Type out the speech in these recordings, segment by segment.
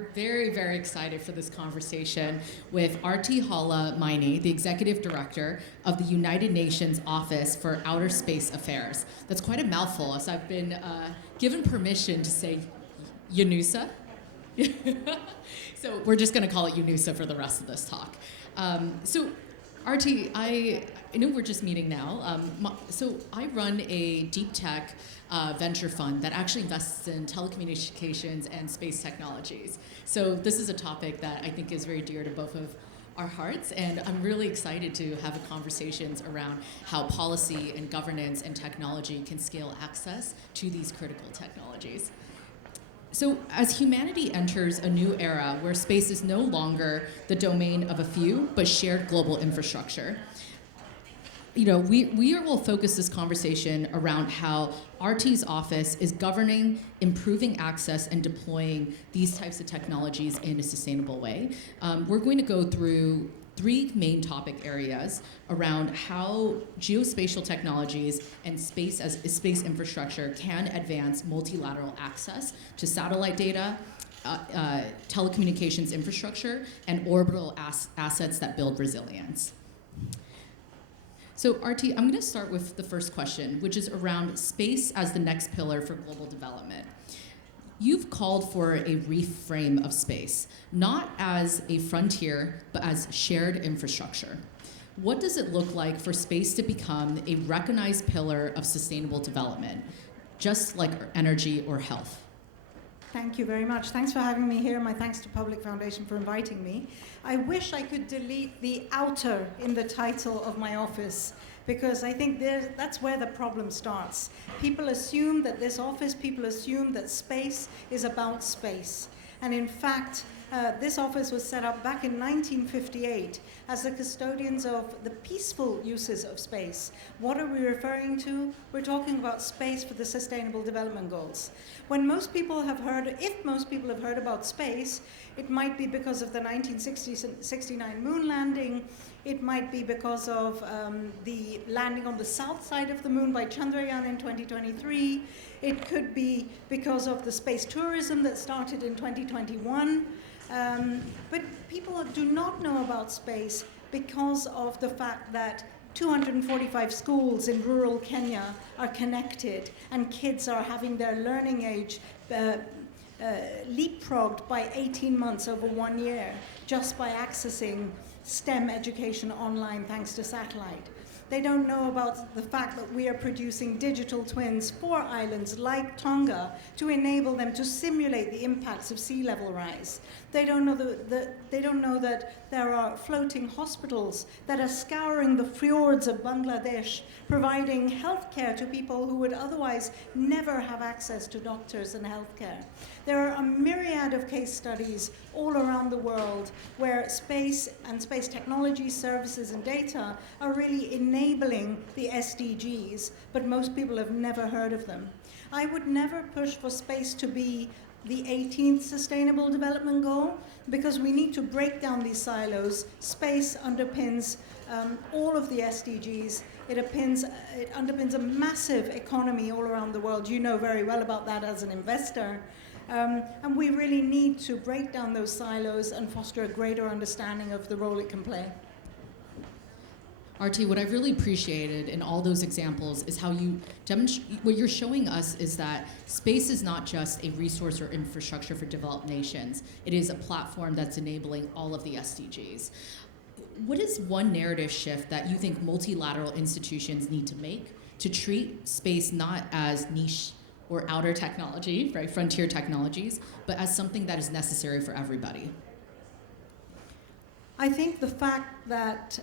we're very, very excited for this conversation with Aarti Holla-Maini, the Executive Director of the United Nations Office for Outer Space Affairs. That's quite a mouthful, as I've been given permission to say UNUSA. So we're just going to call it UNUSA for the rest of this talk. So Aarti, I know we're just meeting now. So I run a deep tech venture fund that actually invests in telecommunications and space technologies. So this is a topic that I think is very dear to both of our hearts, and I'm really excited to have conversations around how policy and governance and technology can scale access to these critical technologies. So as humanity enters a new era where space is no longer the domain of a few, but shared global infrastructure, we will focus this conversation around how Aarti's office is governing, improving access, and deploying these types of technologies in a sustainable way. We're going to go through three main topic areas around how geospatial technologies and space infrastructure can advance multilateral access to satellite data, telecommunications infrastructure, and orbital assets that build resilience. So Aarti, I'm going to start with the first question, which is around space as the next pillar for global development. You've called for a reframe of space, not as a frontier, but as shared infrastructure. What does it look like for space to become a recognized pillar of sustainable development, just like energy or health? Thank you very much. Thanks for having me here. My thanks to Public Foundation for inviting me. I wish I could delete the outer in the title of my office, because I think that's where the problem starts. People assume that people assume that space is about space. And in fact, this office was set up back in 1958 as the custodians of the peaceful uses of space. What are we referring to? We're talking about space for the Sustainable Development Goals. If most people have heard about space, it might be because of the 1969 moon landing. It might be because of the landing on the south side of the moon by Chandrayaan in 2023. It could be because of the space tourism that started in 2021. But people do not know about space because of the fact that 245 schools in rural Kenya are connected, and kids are having their learning age leapfrogged by 18 months over 1 year just by accessing STEM education online thanks to satellite. They don't know about the fact that we are producing digital twins for islands like Tonga to enable them to simulate the impacts of sea level rise. They don't know that there are floating hospitals that are scouring the fjords of Bangladesh, providing healthcare to people who would otherwise never have access to doctors and healthcare. There are a myriad of case studies all around the world where space and space technology, services, and data are really enabling the SDGs, but most people have never heard of them. I would never push for space to be the 18th Sustainable Development Goal, because we need to break down these silos. Space underpins all of the SDGs. It underpins a massive economy all around the world. You know very well about that as an investor. And we really need to break down those silos and foster a greater understanding of the role it can play. Aarti, what I've really appreciated in all those examples is how you demonstrate, what you're showing us is that space is not just a resource or infrastructure for developed nations. It is a platform that's enabling all of the SDGs. What is one narrative shift that you think multilateral institutions need to make to treat space not as niche or outer technology, right, frontier technologies, but as something that is necessary for everybody? I think the fact that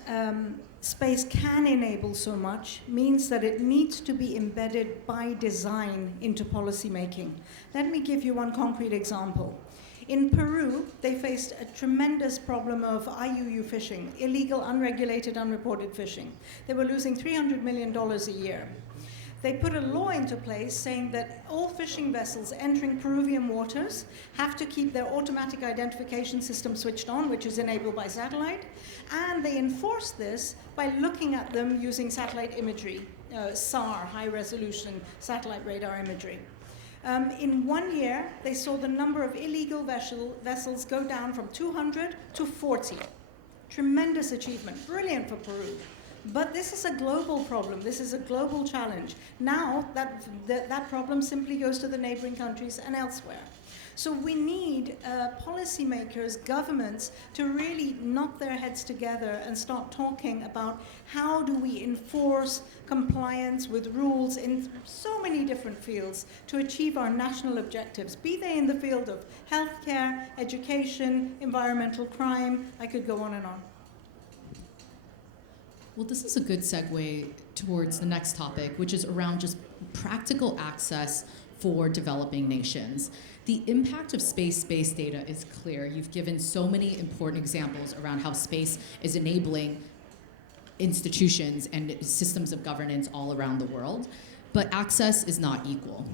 space can enable so much means that it needs to be embedded by design into policy making. Let me give you one concrete example. In Peru, they faced a tremendous problem of IUU fishing, illegal, unregulated, unreported fishing. They were losing $300 million a year. They put a law into place saying that all fishing vessels entering Peruvian waters have to keep their automatic identification system switched on, which is enabled by satellite, and they enforce this by looking at them using satellite imagery, SAR, high-resolution satellite radar imagery. In 1 year, they saw the number of illegal vessels go down from 200 to 40. Tremendous achievement, brilliant for Peru. But this is a global problem, this is a global challenge. Now that problem simply goes to the neighboring countries and elsewhere. So we need policymakers, governments, to really knock their heads together and start talking about how do we enforce compliance with rules in so many different fields to achieve our national objectives, be they in the field of healthcare, education, environmental crime. I could go on and on. Well, this is a good segue towards the next topic, which is around just practical access for developing nations. The impact of space-based data is clear. You've given so many important examples around how space is enabling institutions and systems of governance all around the world, but access is not equal.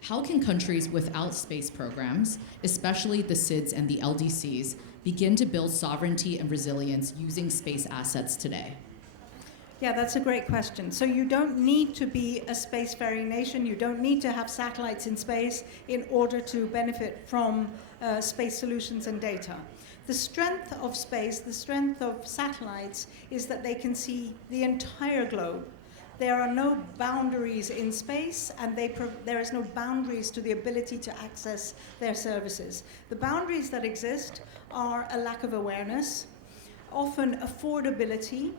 How can countries without space programs, especially the SIDS and the LDCs, begin to build sovereignty and resilience using space assets today? Yeah, that's a great question. So you don't need to be a spacefaring nation. You don't need to have satellites in space in order to benefit from space solutions and data. The strength of space, the strength of satellites, is that they can see the entire globe. There are no boundaries in space, and there is no boundaries to the ability to access their services. The boundaries that exist are a lack of awareness, often affordability,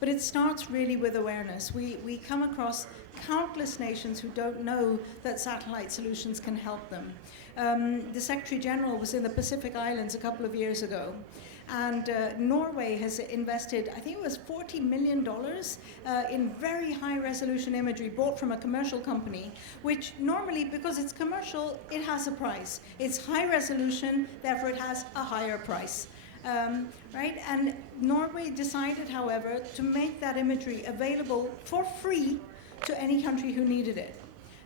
but it starts really with awareness. We come across countless nations who don't know that satellite solutions can help them. The Secretary General was in the Pacific Islands a couple of years ago, and Norway has invested, I think it was $40 million in very high resolution imagery bought from a commercial company, which normally, because it's commercial, it has a price. It's high resolution, therefore it has a higher price. Right? And Norway decided, however, to make that imagery available for free to any country who needed it.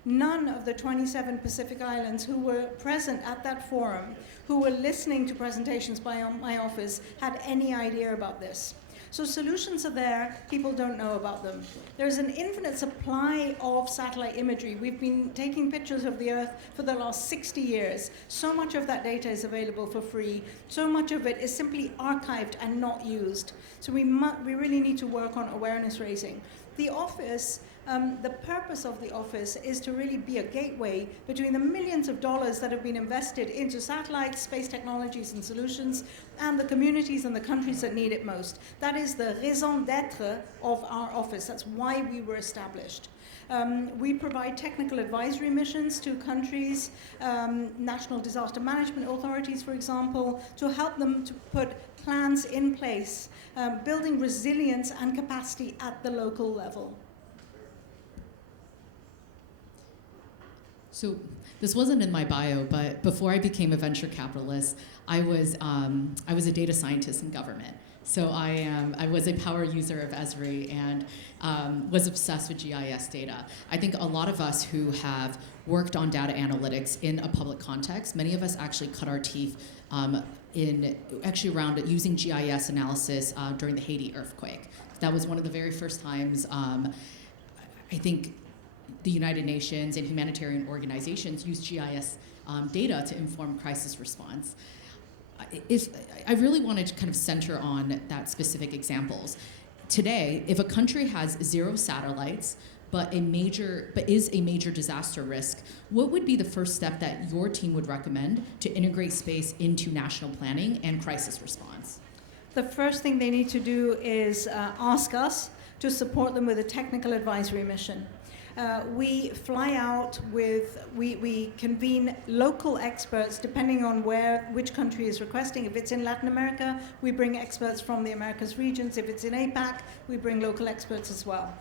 None of the 27 Pacific Islands who were present at that forum, who were listening to presentations by my office, had any idea about this. So solutions are there, people don't know about them. There's an infinite supply of satellite imagery. We've been taking pictures of the Earth for the last 60 years. So much of that data is available for free. So much of it is simply archived and not used. So we really need to work on awareness raising. The office, the purpose of the office is to really be a gateway between the millions of dollars that have been invested into satellites, space technologies and solutions, and the communities and the countries that need it most. That is the raison d'être of our office. That's why we were established. We provide technical advisory missions to countries, national disaster management authorities, for example, to help them to put plans in place, building resilience and capacity at the local level. So this wasn't in my bio, but before I became a venture capitalist, I was a data scientist in government. So I was a power user of Esri and was obsessed with GIS data. I think a lot of us who have worked on data analytics in a public context, many of us actually cut our teeth around using GIS analysis during the Haiti earthquake. That was one of the very first times I think the United Nations and humanitarian organizations use GIS data to inform crisis response. I really wanted to kind of center on that specific examples. Today, if a country has 0 satellites, but is a major disaster risk, what would be the first step that your team would recommend to integrate space into national planning and crisis response? The first thing they need to do is ask us to support them with a technical advisory mission. We fly out we convene local experts depending on which country is requesting. If it's in Latin America, we bring experts from the Americas regions. If it's in APAC, we bring local experts as well.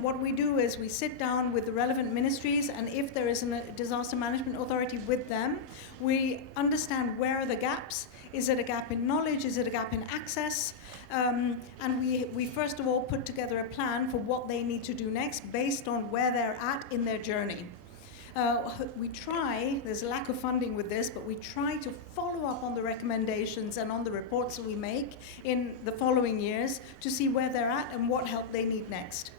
What we do is we sit down with the relevant ministries, and if there is a disaster management authority with them, we understand where are the gaps. Is it a gap in knowledge? Is it a gap in access? And we first of all put together a plan for what they need to do next based on where they're at in their journey. There's a lack of funding with this, but we try to follow up on the recommendations and on the reports that we make in the following years to see where they're at and what help they need next.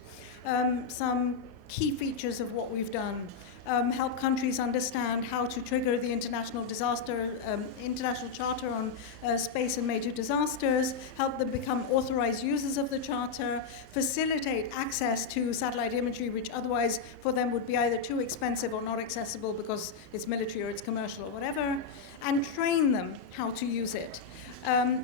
Some key features of what we've done. help countries understand how to trigger the International Charter on Space and Major Disasters, help them become authorized users of the Charter, facilitate access to satellite imagery, which otherwise for them would be either too expensive or not accessible because it's military or it's commercial or whatever, and train them how to use it.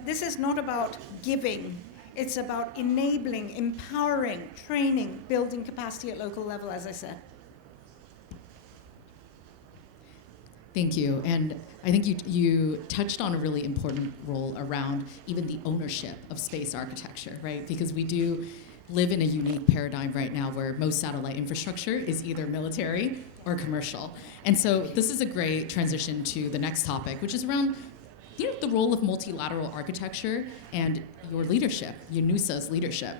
This is not about giving. It's about enabling, empowering, training, building capacity at local level, as I said. Thank you. And I think you touched on a really important role around even the ownership of space architecture, right? Because we do live in a unique paradigm right now where most satellite infrastructure is either military or commercial. And so this is a great transition to the next topic, which is around the role of multilateral architecture and your leadership, UNUSA's leadership.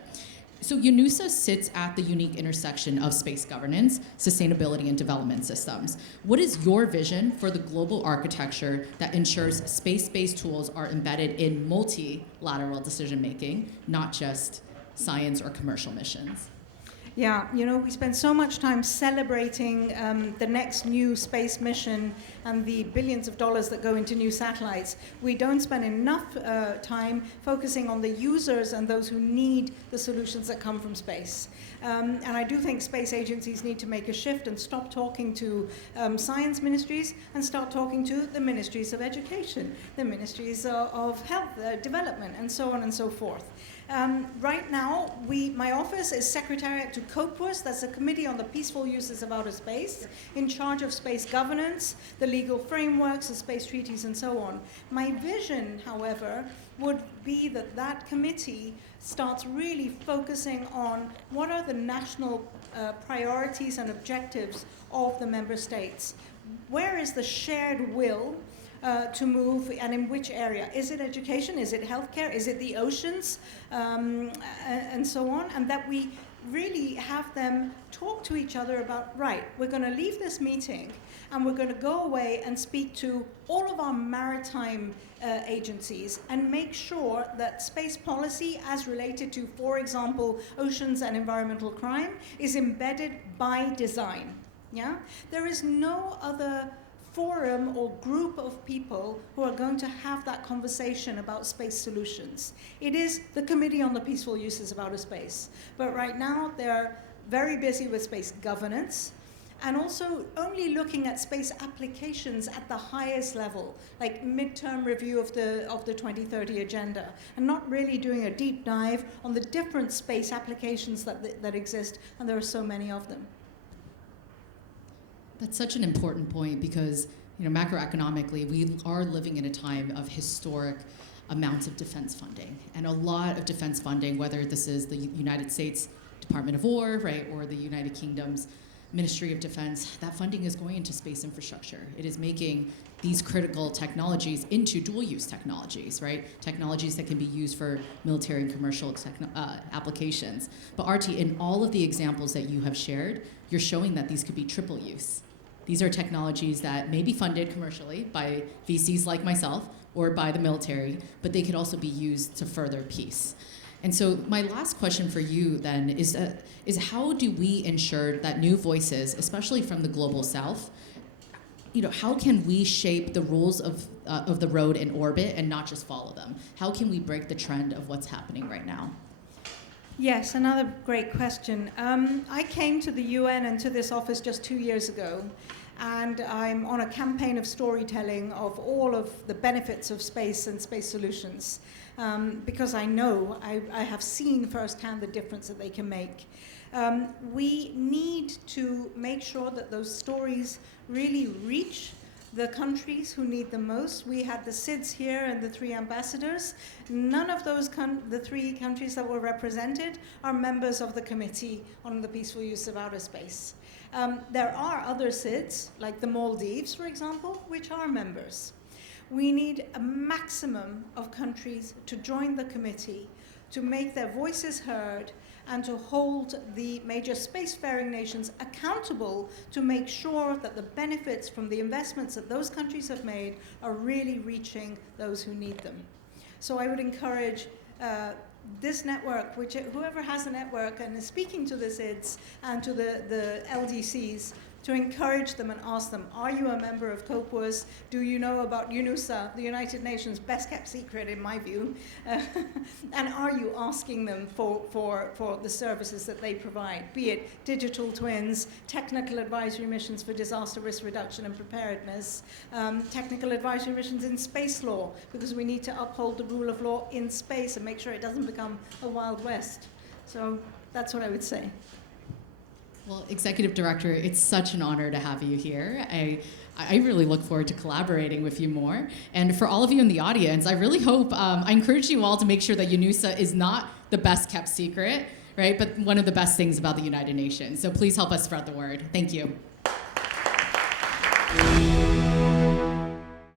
So UNUSA sits at the unique intersection of space governance, sustainability, and development systems. What is your vision for the global architecture that ensures space-based tools are embedded in multilateral decision-making, not just science or commercial missions? Yeah, we spend so much time celebrating the next new space mission and the billions of dollars that go into new satellites. We don't spend enough time focusing on the users and those who need the solutions that come from space. And I do think space agencies need to make a shift and stop talking to science ministries and start talking to the ministries of education, the ministries of health, development, and so on and so forth. Right now, my office is secretariat to COPUS, that's a Committee on the Peaceful Uses of Outer Space, in charge of space governance, the legal frameworks, the space treaties, and so on. My vision, however, would be that that committee starts really focusing on what are the national priorities and objectives of the member states. Where is the shared will to move, and in which area? Is it education? Is it healthcare? Is it the oceans? And so on. And that we really have them talk to each other about, right, we're going to leave this meeting and we're going to go away and speak to all of our maritime agencies and make sure that space policy as related to, for example, oceans and environmental crime is embedded by design. Yeah? There is no other forum or group of people who are going to have that conversation about space solutions. It is the Committee on the Peaceful Uses of Outer Space. But right now, they're very busy with space governance and also only looking at space applications at the highest level, like midterm review of the 2030 agenda, and not really doing a deep dive on the different space applications that exist, and there are so many of them. That's such an important point because, macroeconomically, we are living in a time of historic amounts of defense funding. And a lot of defense funding, whether this is the United States Department of War, right, or the United Kingdom's Ministry of Defense, that funding is going into space infrastructure. It is making these critical technologies into dual-use technologies, right? Technologies that can be used for military and commercial applications. But Aarti, in all of the examples that you have shared, you're showing that these could be triple use. These are technologies that may be funded commercially by VCs like myself or by the military, but they could also be used to further peace. And so my last question for you then is how do we ensure that new voices, especially from the global south, how can we shape the rules of the road in orbit and not just follow them? How can we break the trend of what's happening right now? Yes, another great question. I came to the UN and to this office just 2 years ago, and I'm on a campaign of storytelling of all of the benefits of space and space solutions, because I know, I have seen firsthand the difference that they can make. We need to make sure that those stories really reach the countries who need them most. We had the SIDS here and the 3 ambassadors. None of those, the 3 countries that were represented are members of the Committee on the Peaceful Use of Outer Space. There are other SIDS, like the Maldives, for example, which are members. We need a maximum of countries to join the committee, to make their voices heard, and to hold the major spacefaring nations accountable to make sure that the benefits from the investments that those countries have made are really reaching those who need them. So I would encourage this network, whoever has a network and is speaking to the SIDS and to the LDCs, to encourage them and ask them, are you a member of COPWAS? Do you know about UNUSA, the United Nations best kept secret in my view? And are you asking them for the services that they provide, be it digital twins, technical advisory missions for disaster risk reduction and preparedness, technical advisory missions in space law, because we need to uphold the rule of law in space and make sure it doesn't become a Wild West. So that's what I would say. Well, Executive Director, it's such an honor to have you here. I really look forward to collaborating with you more. And for all of you in the audience, I really hope, I encourage you all to make sure that UNUSA is not the best kept secret, right? But one of the best things about the United Nations. So please help us spread the word. Thank you.